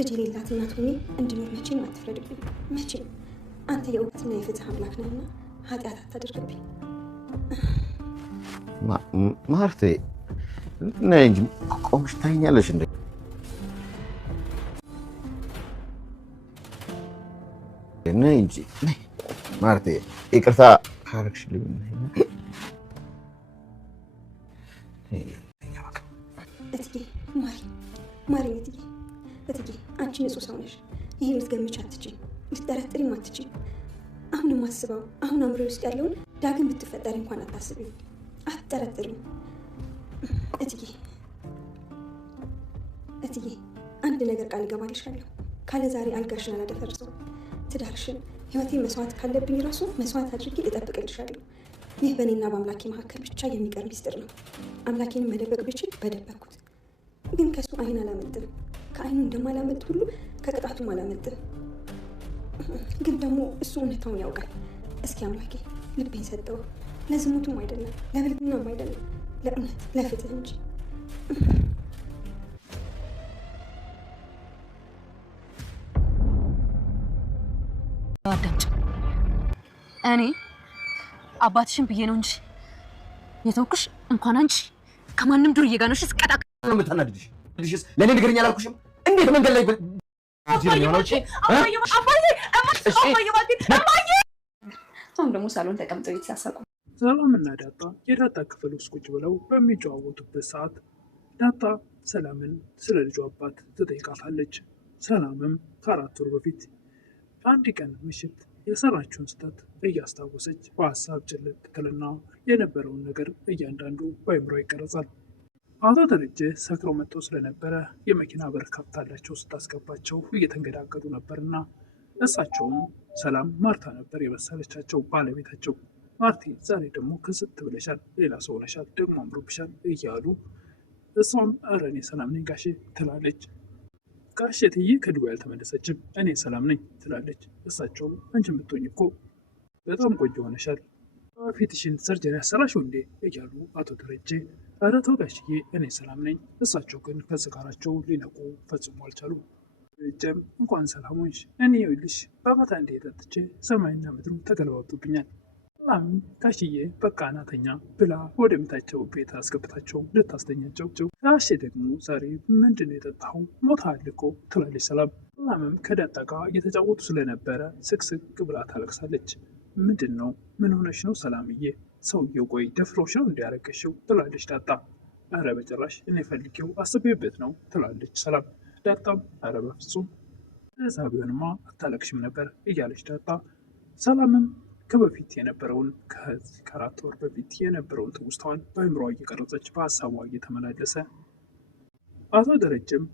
ልጅ የሌላት እናት ሆኜ እንድኖር መቼም አትፍረድብኝ። መቼም አንተ የእውቀትና የፍትህ አምላክ ነህና ኃጢአት አታደርግብኝ። ማርቴ ነይ እንጂ ቆምሽ ታይኛለሽ እንዴ? ነይ እንጂ ማርቴ፣ ይቅርታ ካረግሽልኝ። እትዬ ማሪ እትዬ አንቺ ንጹህ ሰው ነሽ። ይሄን ልትገምች አትችይም፣ ልትጠረጥሪም አትችይም። አሁንም አስበው፣ አሁን አእምሮ ውስጥ ያለውን ዳግም ብትፈጠሪ እንኳን አታስቢም፣ አትጠረጥሪም። እትዬ አንድ ነገር ቃል እገባልሻለሁ። ካለ ዛሬ አልጋሽን አላደፈርሰውም። ትዳርሽን፣ ህይወቴን መስዋዕት ካለብኝ ራሱ መስዋዕት አድርጌ እጠብቅልሻለሁ። ይህ በእኔና በአምላኬ መካከል ብቻ የሚቀር ሚስጥር ነው። አምላኬን መደበቅ ብችል በደበቅኩት፣ ግን ከእሱ አይን አላመልጥም። ከአይኑ እንደማላመልጥ ሁሉ ከቅጣቱም አላመልጥም። ግን ደግሞ እሱ እውነታውን ያውቃል። እስኪ አምላኬ ልቤን ሰጠው። ለዝሙቱም አይደለም፣ ለብልግናም አይደለም፣ ለእውነት ለፍትህ እንጂ። አዳምጪ፣ እኔ አባትሽን ብዬ ነው እንጂ የተውኩሽ። እንኳን አንቺ ከማንም ዱርዬ ጋር ነው ስቀጣ ነው የምታናድድሽ። ልጅስ ለኔ ንገረኝ አላልኩሽም? እንዴት መንገድ ላይ አሁን ደግሞ ሳሎን ተቀምጠው የተሳሳቁ ሰላምና ዳጣ የዳጣ ክፍል ውስጥ ቁጭ ብለው በሚጨዋወቱበት ሰዓት ዳጣ ሰላምን ስለ ልጇ አባት ትጠይቃታለች። ሰላምም ከ4 ወር በፊት አንድ ቀን ምሽት የሰራችውን ስህተት እያስታወሰች በሀሳብ ጭልጥ ትልና የነበረውን ነገር እያንዳንዱ በአእምሯ ይቀረጻል። አቶ ደረጀ ሰክረው መጥተው ስለነበረ የመኪና በር ከፍታላቸው ስታስገባቸው እየተንገዳገዱ ነበርና እሳቸውም ሰላም ማርታ ነበር የመሰለቻቸው ባለቤታቸው። ማርቲ ዛሬ ደግሞ ክስት ብለሻል፣ ሌላ ሰው ሆነሻል፣ ደግሞ አምሮብሻል እያሉ እሷም ኧረ እኔ ሰላም ነኝ ጋሼ ትላለች። ጋሼ እትዬ ከዱባይ አልተመለሰችም፣ እኔ ሰላም ነኝ ትላለች። እሳቸውም አንቺ የምትሆኝ እኮ በጣም ቆንጆ ሆነሻል፣ ፊትሽን ሰርጀሪ ያሰራሽው እንዴ እያሉ አቶ ደረጀ ኧረ ተው ጋሽዬ እኔ ሰላም ነኝ። እሳቸው ግን ከስካራቸው ሊነቁ ፈጽሞ አልቻሉም። ደረጀም እንኳን ሰላም ሆንሽ፣ እኔ ይኸውልሽ በአመት አንዴ ጠጥቼ ሰማይና ምድሩ ተገለባብጦብኛል። ሰላም ጋሽዬ በቃ ናተኛ ብላ ወደ ቤታቸው ቤት አስገብታቸው ልታስተኛቸው፣ ጋሼ ደግሞ ዛሬ ምንድን የጠጣኸው ሞታል እኮ ትላለች ሰላም። ሰላምም ከዳጣ ጋር እየተጫወቱ ስለነበረ ስቅስቅ ብላ ታለቅሳለች። ምንድን ነው? ምን ሆነሽ ነው ሰላምዬ? ሰውየው ቆይ ደፍሮሽ ነው እንዲያረገሽው ትላለች ዳጣ። ኧረ በጭራሽ እኔ ፈልጌው አስቤበት ነው ትላለች ሰላም። ዳጣም ኧረ በፍጹም እዛ ቢሆንማ አታለቅሽም ነበር እያለች ዳጣ። ሰላምም ከበፊት የነበረውን ከ4 ወር በፊት የነበረውን ትውስታዋን በአእምሯ እየቀረጸች በሀሳቧ እየተመላለሰ አቶ ደረጀም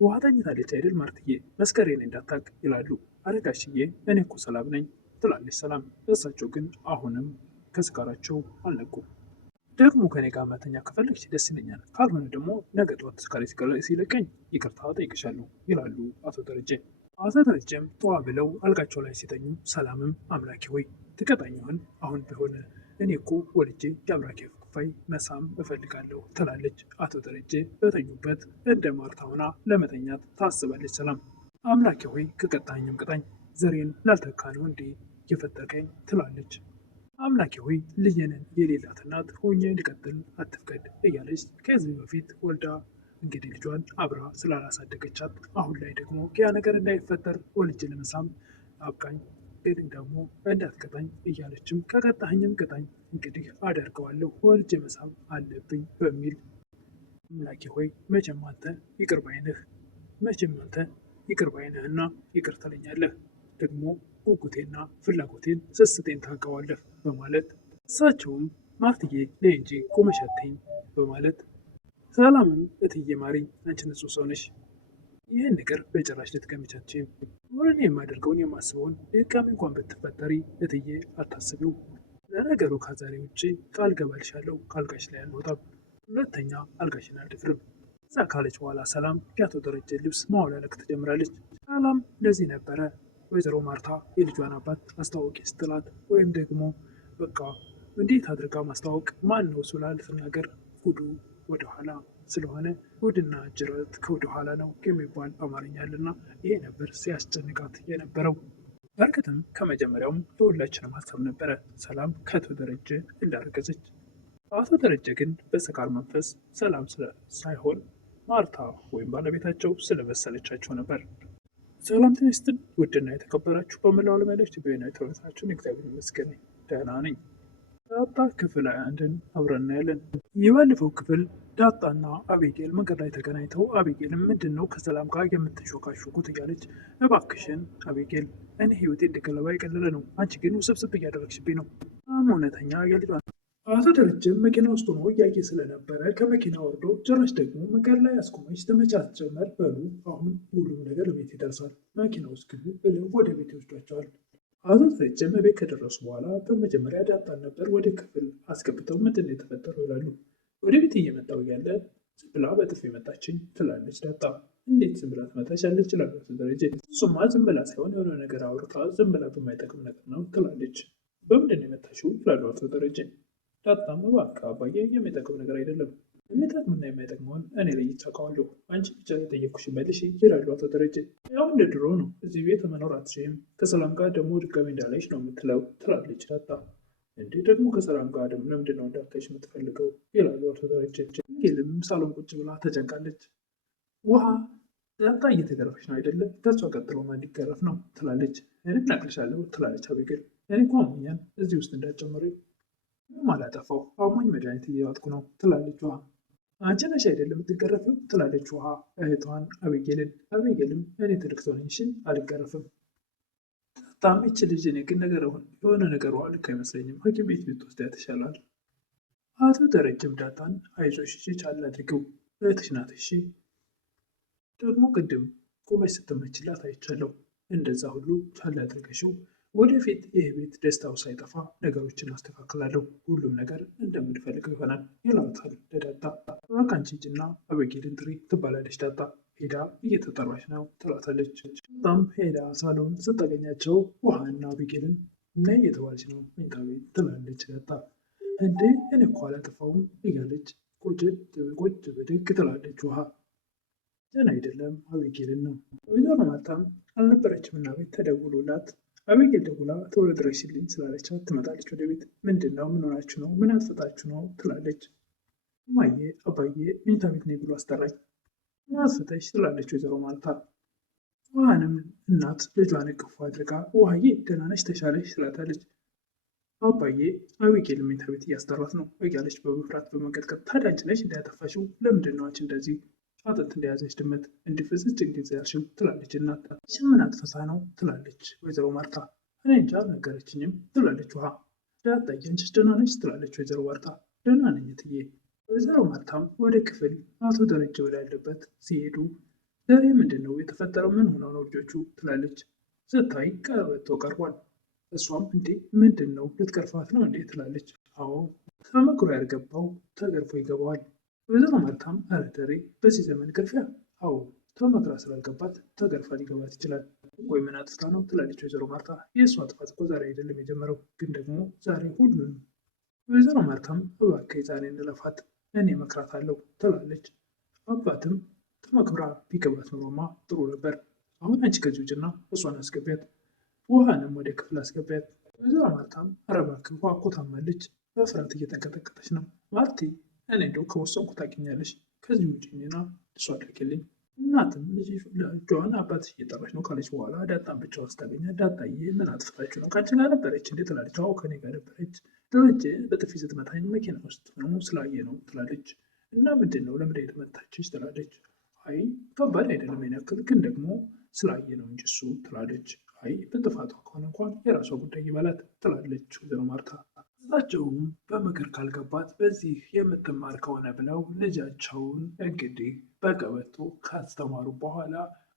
ውሃ ተኝታለች አይደል ማርትዬ፣ መስከሬን እንዳታቅ ይላሉ። አረጋሽዬ እኔ እኮ ሰላም ነኝ ትላለች ሰላም። እሳቸው ግን አሁንም ከስካራቸው አልነቁም። ደግሞ ከኔ ጋር መተኛ ከፈለግሽ ደስ ይለኛል፣ ካልሆነ ደግሞ ነገ ጠዋት ስካሬ ሲለቀኝ ይቅርታ ጠይቅሻለሁ ይላሉ አቶ ደረጀ። አቶ ደረጀም ጠዋ ብለው አልጋቸው ላይ ሲተኙ ሰላምም አምላኬ ሆይ ትቀጣኝ ይሆን? አሁን ቢሆን እኔ እኮ ወልጄ የአምላኬ ክፋይ መሳም እፈልጋለሁ ትላለች። አቶ ደረጀ በተኙበት እንደ ማርታ ሆና ለመተኛት ታስባለች። ሰላም አምላኬ ሆይ ከቀጣኝም ቅጣኝ፣ ዘሬን ላልተካ ነው እንዴ የፈጠርከኝ ትላለች። አምላኬ ሆይ ልጄንን የሌላት እናት ሆኜ እንድቀጥል አትፍቀድ እያለች ከዚህ በፊት ወልዳ እንግዲህ ልጇን አብራ ስላላሳደገቻት አሁን ላይ ደግሞ ያ ነገር እንዳይፈጠር ወልጄ ለመሳም አብቃኝ፣ ግን ደግሞ እንዳትቀጣኝ እያለችም ከቀጣኝም ቅጣኝ እንግዲህ አደርገዋለሁ፣ ወልጄ መሳም አለብኝ በሚል አምላኬ ሆይ መቼም አንተ ይቅር ባይ ነህ፣ መቼም አንተ ይቅር ባይ ነህና ይቅር ትለኛለህ፣ ደግሞ ጉጉቴና ፍላጎቴን ስስቴን ታውቀዋለህ በማለት እሳቸውም ማርትዬ ነይ እንጂ ቆመሽ አትይኝ በማለት ሰላምም እትዬ ማሪኝ አንቺ ንጹህ ሰው ነሽ፣ ይህን ነገር በጭራሽ ልትገምቻችም፣ ወረኔ የማደርገውን የማስበውን ድጋሚ እንኳን ብትፈጠሪ እትዬ አታስቢው፣ ለነገሩ ከዛሬ ውጭ ቃል ገባልሻለሁ ከአልጋሽ ላይ አልወጣም፣ ሁለተኛ አልጋሽን አልደፍርም። እዛ ካለች በኋላ ሰላም የአቶ ደረጀ ልብስ ማውላለቅ ትጀምራለች። ሰላም እንደዚህ ነበረ ወይዘሮ ማርታ የልጇን አባት አስተዋወቂ ስትላት፣ ወይም ደግሞ በቃ እንዴት አድርጋ ማስተዋወቅ ማን ነው ስላ ልትናገር ጉዱ ወደኋላ ስለሆነ ሆድና ጅራት ከወደ ኋላ ነው የሚባል አማርኛ አለና ይሄ ነበር ሲያስጨንቃት የነበረው። በእርግጥም ከመጀመሪያውም የሁላችንም ሀሳብ ነበረ ሰላም ከአቶ ደረጀ እንዳረገዘች። አቶ ደረጀ ግን በስካር መንፈስ ሰላም ሳይሆን ማርታ ወይም ባለቤታቸው ስለመሰለቻቸው ነበር። ሰላም ጤና ይስጥልኝ ውድና የተከበራችሁ በመላው ዓለም ያላችሁ በዩናይትድ ተመልካቾች እግዚአብሔር ይመስገን ደህና ነኝ። ዳጣ ክፍል 21ን አብረን እናያለን። የባለፈው ክፍል ዳጣና አቤጌል መንገድ ላይ ተገናኝተው አቤጌልም ምንድን ነው ከሰላም ጋር የምትሾካሾኩት እያለች እባክሽን አቤጌል እኔ ህይወቴ እንደ ገለባ የቀለለ ነው፣ አንቺ ግን ውስብስብ እያደረግሽብኝ ነው። እውነተኛ የልጇ አቶ ደረጀም መኪና ውስጥ ሆኖ እያየ ስለነበረ ከመኪና ወርዶ ጭራሽ ደግሞ መንገድ ላይ አስቆመች። ተመቻት ጀመር። በሉ አሁን ሁሉም ነገር ቤት ይደርሳል፣ መኪና ውስጥ ግቡ ብለው ወደ ቤት ይወስዷቸዋል። አቶ ደረጀም ቤት ከደረሱ በኋላ በመጀመሪያ ዳጣን ነበር ወደ ክፍል አስገብተው ምንድን ነው የተፈጠረው ይላሉ። ወደ ቤት እየመጣው እያለ ዝም ብላ በጥፊ መታችኝ ትላለች ዳጣ። እንዴት ዝም ብላ ትመታሻለች ይላሉ አቶ ደረጀ። እሱማ ዝም ብላ ሳይሆን የሆነ ነገር አውርታ ዝም ብላ በማይጠቅም ነገር ነው ትላለች። በምንድን ነው የመታሽው ይላሉ አቶ ደረጀ። ዳጣም እባክህ አባዬ የሚጠቅም ነገር አይደለም፣ የሚጠቅምና የማይጠቅመውን እኔ ለይቼ አውቃለሁ፣ አንቺ ብቻ የጠየኩሽ መልሽ ይላሉ አቶ ደረጀ። ያው እንደ ድሮ ነው፣ እዚህ ቤት መኖር አትችይም፣ ከሰላም ጋር ደግሞ ድጋሚ እንዳለች ነው የምትለው ትላለች ዳጣ። እንዴ ደግሞ ከሰላም ጋር ደግሞ ለምንድን ነው እንዳታይሽ የምትፈልገው ይላሉ አቶ ደረጀ። ጌልም ሳሎን ቁጭ ብላ ተጨንቃለች። ውሃ ዳጣ እየተገረፈች ነው አይደለ? ከሷ ቀጥሎ ማን ሊገረፍ ነው ትላለች። እኔ እናቅልሻለሁ ትላለች አቤጌል። እኔ እኮ አሞኛል እዚህ ውስጥ እንዳትጨምሪው። ምንም አላጠፋው አሞኝ መድኃኒት እየዋጥኩ ነው ትላለች ውሃ። አንቺ ነሽ አይደለም የምትገረፊው ትላለች ውሃ እህቷን አቤጌልን። አቤጌልም እኔ ትልቅ ሰው ነኝ እሺ አልገረፍም። በጣም ይች ልጅ እኔ ግን የሆነ ነገሯ ልክ አይመስለኝም፣ ሐኪም ቤት ብትወስዳት ይሻላል። አቶ ደረጀም ዳጣን አይዞሽ እሺ ቻል አድርጊው እህትሽ ናት እሺ፣ ደግሞ ቅድም ቆመች ስትመችላት አይቻለሁ፣ እንደዛ ሁሉ ቻል አድርገሽው ወደፊት ይህ ቤት ደስታው ሳይጠፋ ነገሮችን አስተካክላለሁ፣ ሁሉም ነገር እንደምንፈልገው ይሆናል ይላታል ለዳጣ። እባክህ አንቺ ሂጂና አቤጌልን ጥሪ ትባላለች ዳጣ። ሄዳ እየተጠራች ነው ትላታለች። በጣም ሄዳ ሳሎን ስታገኛቸው ውሃና አቤጌልን እና እየተባለች ነው መኝታ ቤት ትላለች ዳጣ። እንዴ እኔ እኮ አላጠፋውም እያለች ቁጭ ብድግ ትላለች ውሃ። ደህና አይደለም አቤጌልን ነው። ወይዘሮ ማርታም አልነበረችም እና ቤት ተደውሎላት አቤጌል ደውላ ቶሎ ድረሽልኝ ስላለቻት ትመጣለች ወደ ቤት። ምንድን ነው ምን ሆናችሁ ነው ምን አጥፍታችሁ ነው ትላለች። እማዬ አባዬ መኝታ ቤት ነኝ ብሎ አስጠራኝ ምን አጥፍተሽ ትላለች ወይዘሮ ማርታ። ውሃንም እናት ልጇን እቅፍ አድርጋ ውሃዬ ደህና ነሽ ተሻለሽ ትላታለች። አባዬ አቤጌል መኝታ ቤት እያስጠራት ነው እያለች በመፍራት በመንቀጥቀጥ ታዲያ አንቺ ነሽ እንዳያጠፋሽው ለምንድን ነው አንቺ እንደዚህ አጥንት እንደያዘች ድመት እንዲፈስጭ ጊዜ ያልሽው ትላለች እናት። ምን አጥፍታ ነው ትላለች ወይዘሮ ማርታ። እኔ እንጃ አልነገረችኝም ትላለች ውሃ። ዳጣዬ አንቺስ ደህና ነች ትላለች ወይዘሮ ማርታ። ደህና ነኝ እትዬ። ወይዘሮ ማርታም ወደ ክፍል አቶ ደረጀ ወዳለበት ሲሄዱ ዛሬ ምንድን ነው የተፈጠረው ምን ሆነው ነው ልጆቹ ትላለች። ስታይ ቀበቶ ቀርቧል። እሷም እንዴ ምንድን ነው ልትቀርፋት ነው እንዴ ትላለች። አዎ ተመክሮ ያልገባው ተገርፎ ይገባዋል። ወይዘሮ ማርታም ኧረ ደሬ በዚህ ዘመን ግርፊያ? አዎ ተመክራ ስላልገባት ተገርፋ ሊገባት ይችላል። ወይ ምን አጥፍታ ነው ትላለች ወይዘሮ ማርታ። የእሷ ጥፋት እኮ ዛሬ አይደለም የጀመረው፣ ግን ደግሞ ዛሬ ሁሉንም። ወይዘሮ ማርታም እባክህ ዛሬ እንለፋት እኔ እመክራታለሁ ትላለች። አባትም ተመክራ ቢገባት ኖሮማ ጥሩ ነበር። አሁን አንቺ ከዚህ ውጭና እሷን አስገቢያት፣ ውሃንም ወደ ክፍል አስገቢያት። ወይዘሮ ማርታም ኧረ እባክህ ውሃ እኮ ታማለች፣ በፍርሃት እየተንቀጠቀጠች ነው። ማርቲ እኔ እንደው ከወሰንኩ ታውቂኛለሽ፣ ከዚህ ውጭና እሷ አድርጊልኝ። እናትም ልጇን አባትሽ እየጠራች ነው ካለች በኋላ ዳጣን ብቻዋን ስታገኛት ዳጣዬ ምን አጥፍታችሁ ነው ከአንቺ ጋር ነበረች እንዴ ትላለች። አዎ ከኔ ጋር ነበረች፣ ደረጀ በጥፊ ስትመታኝ መኪና ውስጥ ነው ስላየ ነው ትላለች። እና ምንድን ነው ለምንድን የተመታችሽ ትላለች። አይ ከባድ አይደለም ያክል፣ ግን ደግሞ ስላየ ነው እንጂ እሱ ትላለች። አይ በጥፋቷ ከሆነ እንኳን የራሷ ጉዳይ ይበላት ትላለች ወይዘሮ ማርታ። እሳቸውም በምክር ካልገባት በዚህ የምትማር ከሆነ ብለው ልጃቸውን እንግዲህ በቀበቶ ካስተማሩ በኋላ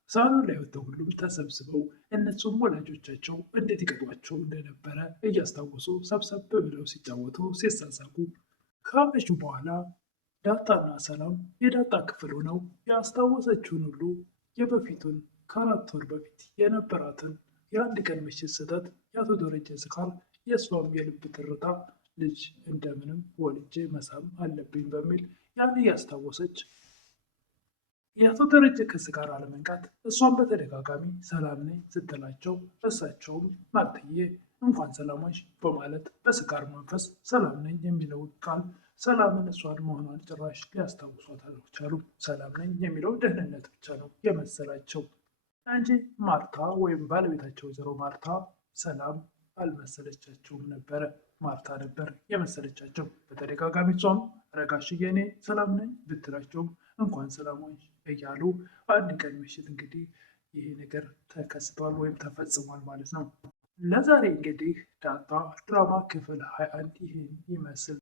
ሳሎን ላይ ወጥተው ሁሉም ተሰብስበው እነሱም ወላጆቻቸው እንዴት ይቀጧቸው እንደነበረ እያስታወሱ ሰብሰብ ብለው ሲጫወቱ ሲሳሳቁ ካመሹ በኋላ ዳጣና ሰላም የዳጣ ክፍል ሆነው ያስታወሰችውን ሁሉ የበፊቱን ከ4 ወር በፊት የነበራትን የአንድ ቀን ምሽት ስህተት የአቶ ደረጀ ስካር የእሷም የልብ ትርታ ልጅ እንደምንም ወልጄ መሳም አለብኝ በሚል ያን እያስታወሰች የአቶ ደረጀ ክስ ጋር አለመንቃት እሷን በተደጋጋሚ ሰላም ነኝ ስትላቸው እሳቸውም ማርትዬ እንኳን ሰላማሽ በማለት በስካር መንፈስ ሰላም ነኝ የሚለውን ቃል ሰላምን እሷን መሆኗን ጭራሽ ሊያስታውሷት አልቻሉም። ሰላም ነኝ የሚለው ደህንነት ብቻ ነው የመሰላቸው እንጂ ማርታ ወይም ባለቤታቸው ወይዘሮ ማርታ ሰላም አልመሰለቻቸውም ነበረ። ማርታ ነበር የመሰለቻቸው። በተደጋጋሚ እሷም ረጋሽዬ እኔ ሰላም ነኝ ብትላቸውም እንኳን ሰላሞች እያሉ አንድ ቀን ምሽት እንግዲህ ይሄ ነገር ተከስቷል ወይም ተፈጽሟል ማለት ነው። ለዛሬ እንግዲህ ዳጣ ድራማ ክፍል 21 ይህን ይመስል